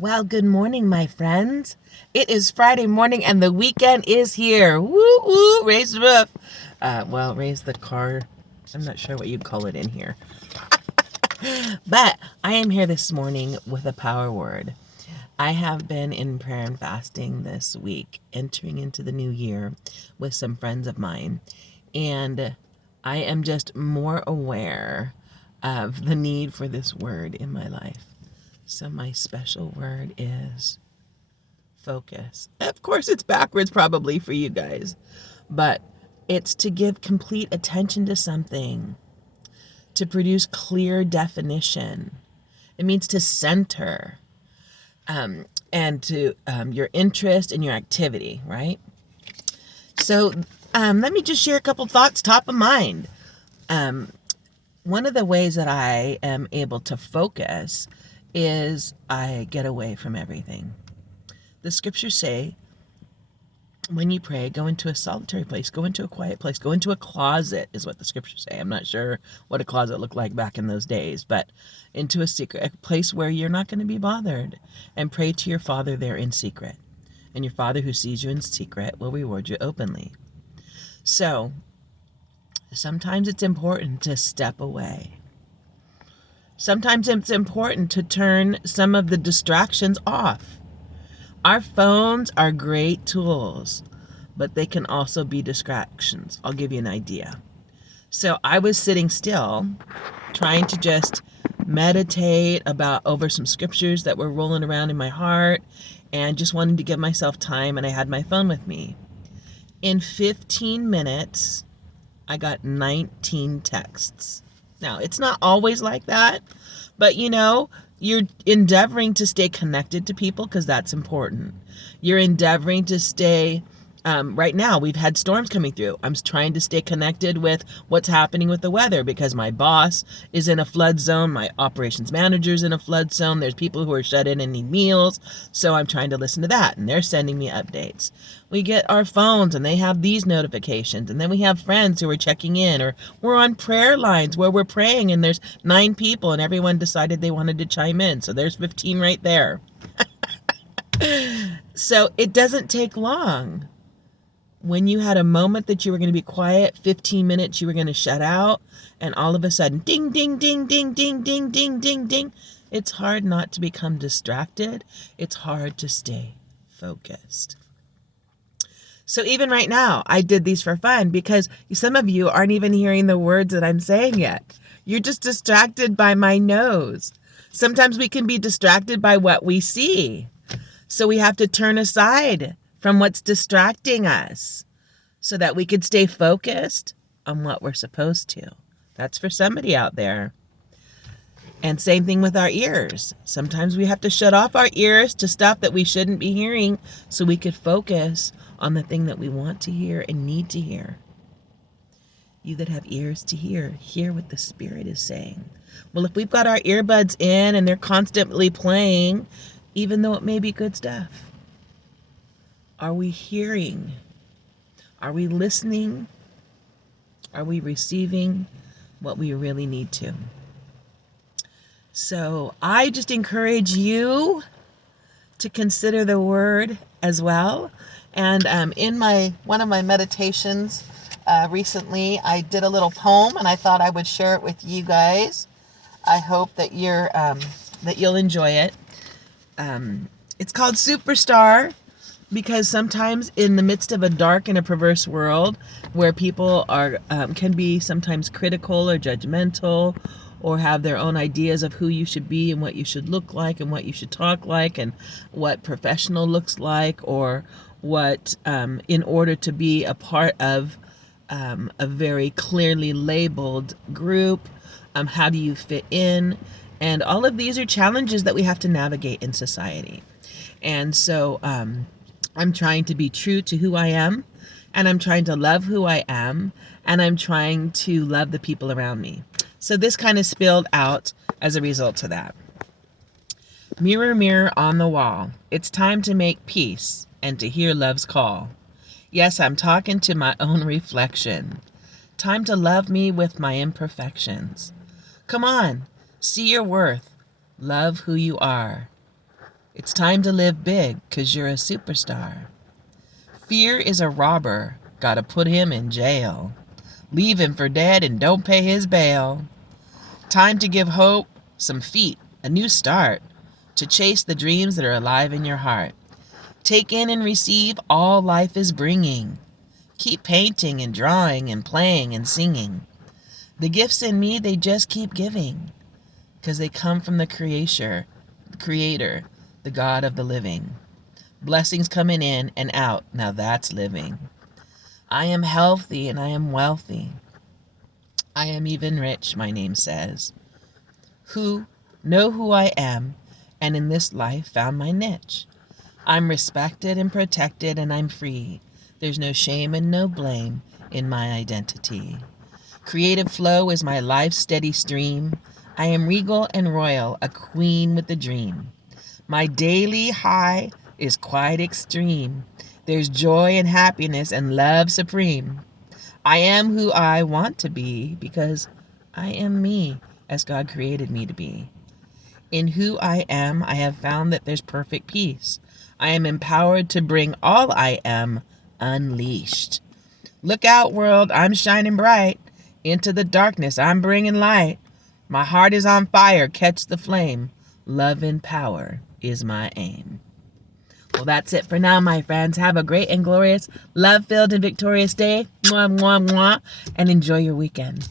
Well, good morning, my friends. It is Friday morning and the weekend is here. Woo woo, raise the roof. Raise the car. I'm not sure what you'd call it in here. But I am here this morning with a power word. I have been in prayer and fasting this week, entering into the new year with some friends of mine. And I am just more aware of the need for this word in my life. So my special word is focus. Of course, it's backwards probably for you guys, but it's to give complete attention to something, to produce clear definition. It means to center and to your interest and your activity, right? So let me just share a couple thoughts top of mind. One of the ways that I am able to focus is I get away from everything. The scriptures say, when you pray, go into a solitary place, go into a quiet place, go into a closet, is what the scriptures say. I'm not sure what a closet looked like back in those days, but into a place where you're not going to be bothered, and pray to your Father there in secret. And your Father who sees you in secret will reward you openly. So, sometimes it's important to step away. Sometimes it's important to turn some of the distractions off. Our phones are great tools, but they can also be distractions. I'll give you an idea. So I was sitting still, trying to just meditate over some scriptures that were rolling around in my heart, and just wanted to give myself time, and I had my phone with me. In 15 minutes, I got 19 texts. Now, it's not always like that, but you're endeavoring to stay connected to people because that's important. You're endeavoring to stay, right now we've had storms coming through. I'm trying to stay connected with what's happening with the weather because my boss is in a flood zone. My operations manager's in a flood zone. There's people who are shut in and need meals. So I'm trying to listen to that, and they're sending me updates. We get our phones and they have these notifications, and then we have friends who are checking in, or we're on prayer lines where we're praying and there's 9 people and everyone decided they wanted to chime in. So there's 15 right there. So it doesn't take long. When you had a moment that you were going to be quiet, 15 minutes you were going to shut out, and all of a sudden, ding, ding, ding, ding, ding, ding, ding, ding, ding. It's hard not to become distracted. It's hard to stay focused. So even right now, I did these for fun because some of you aren't even hearing the words that I'm saying yet. You're just distracted by my nose. Sometimes we can be distracted by what we see. So we have to turn aside from what's distracting us so that we could stay focused on what we're supposed to. That's for somebody out there. And same thing with our ears. Sometimes we have to shut off our ears to stuff that we shouldn't be hearing so we could focus on the thing that we want to hear and need to hear. You that have ears to hear what the Spirit is saying. Well, if we've got our earbuds in and they're constantly playing, even though it may be good stuff, are we hearing? Are we listening? Are we receiving what we really need to? So I just encourage you to consider the word as well. And in one of my meditations recently, I did a little poem, and I thought I would share it with you guys. I hope that you'll enjoy it. It's called Superstar, because sometimes in the midst of a dark and a perverse world where people can be sometimes critical or judgmental, or have their own ideas of who you should be and what you should look like and what you should talk like and what professional looks like, or what in order to be a part of a very clearly labeled group, how do you fit in? And all of these are challenges that we have to navigate in society. And so I'm trying to be true to who I am, and I'm trying to love who I am, and I'm trying to love the people around me. So this kind of spilled out as a result of that. Mirror, mirror on the wall, it's time to make peace and to hear love's call. Yes, I'm talking to my own reflection. Time to love me with my imperfections. Come on, see your worth. Love who you are. It's time to live big, 'cause you're a superstar. Fear is a robber, gotta put him in jail. Leave him for dead and don't pay his bail. Time to give hope some feet, a new start, to chase the dreams that are alive in your heart. Take in and receive all life is bringing. Keep painting and drawing and playing and singing. The gifts in me, they just keep giving, 'cause they come from the Creator, the God of the living. Blessings coming in and out, now that's living. I am healthy and I am wealthy. I am even rich, my name says. Who know who I am, and in this life found my niche. I'm respected and protected and I'm free. There's no shame and no blame in my identity. Creative flow is my life's steady stream. I am regal and royal, a queen with a dream. My daily high is quite extreme. There's joy and happiness and love supreme. I am who I want to be because I am me as God created me to be. In who I am, I have found that there's perfect peace. I am empowered to bring all I am unleashed. Look out, world, I'm shining bright. Into the darkness, I'm bringing light. My heart is on fire, catch the flame. Love and power is my aim. Well, that's it for now, my friends. Have a great and glorious, love-filled and victorious day. Mwah, mwah, mwah. And enjoy your weekend.